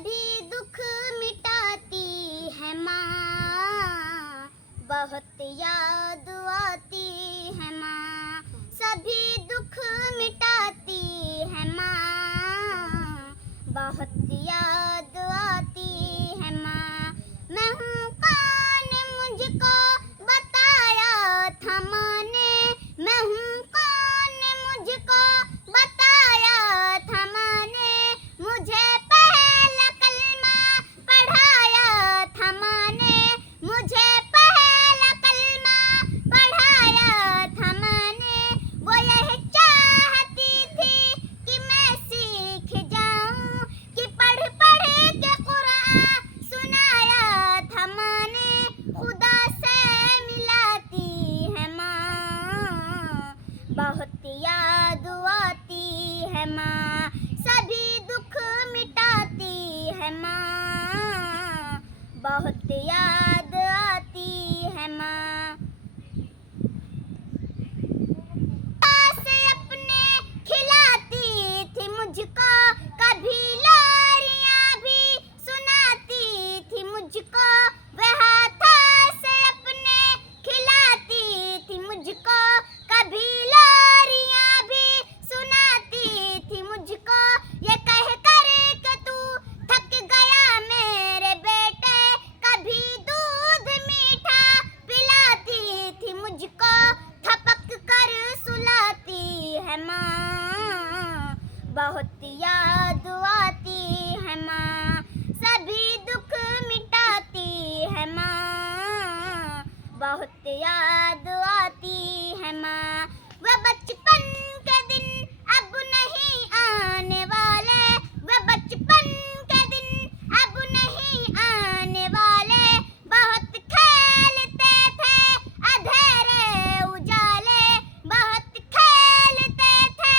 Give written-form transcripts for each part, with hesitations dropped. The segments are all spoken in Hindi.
सभी दुख मिटाती है माँ, बहुत याद आती है माँ। सभी दुख मिटाती है माँ, बहुत याद आती है माँ। मैं हूँ कौन मुझको बताया था माँ ने, मैं हूँ कौन मुझको बताया था माँ ने। मुझे पहला कलमा पढ़ाया था माँ ने, मुझे पहला कलमा पढ़ाया था माँ ने। वो यह चाहती थी कि मैं सीख जाऊं, कि पढ़ पढ़ के कुरान सुनाया था माँ ने। खुदा से मिलाती है माँ, बहुत याद आती है माँ। सभी दुख मिटाती है माँ, बहुत याद आती है माँ। से अपने खिलाती थी मुझको, कभी लोरियां भी सुनाती थी मुझको। वह हाथों से अपने खिलाती थी मुझको, कभी लोरियां भी सुनाती थी मुझको। ये कह कर के तू थक गया मेरे बेटे, कभी दूध मीठा पिलाती थी मुझको। थपक कर सुलाती है माँ, बहुत याद आती है माँ। सभी दुख मिटाती है माँ, बहुत याद आती है माँ। वह बचपन के दिन अब नहीं आने वाले, वह बचपन के दिन अब नहीं आने वाले। बहुत खेलते थे अंधेरे उजाले, बहुत खेलते थे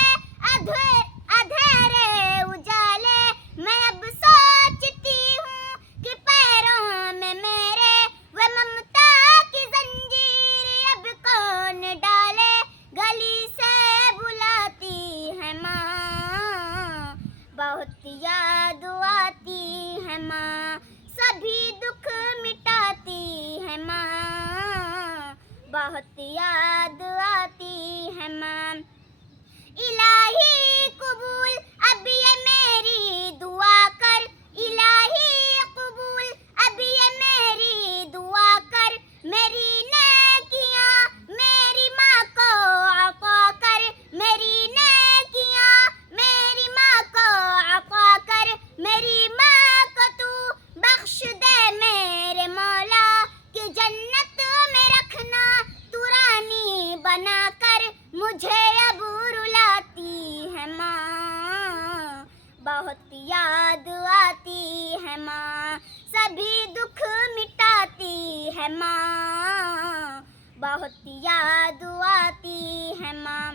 अंधेरे उजाले। मैं अब सोचती हूँ कि पैरों में मेरे वह ममता की जंजीर अब कौन डाले। गली से बुलाती है माँ, बहुत याद आती है माँ। सभी दुख मिटाती है माँ, बहुत याद आती है माँ। इलाही कबूल अब ये मेरी दुआ कर, इलाही कबूल अब ये मेरी दुआ कर। मेरी नेकियां मेरी माँ को अता कर, मेरी नेकियां मेरी माँ को अता कर। मेरी माँ को तू बख्श दे मेरे मौला, कि जन्नत में रखना तू रानी बना कर। मुझे अब रुलाती है माँ, बहुत याद आती है माँ। सभी दुख मिटाती है माँ, बहुत याद आती है माँ।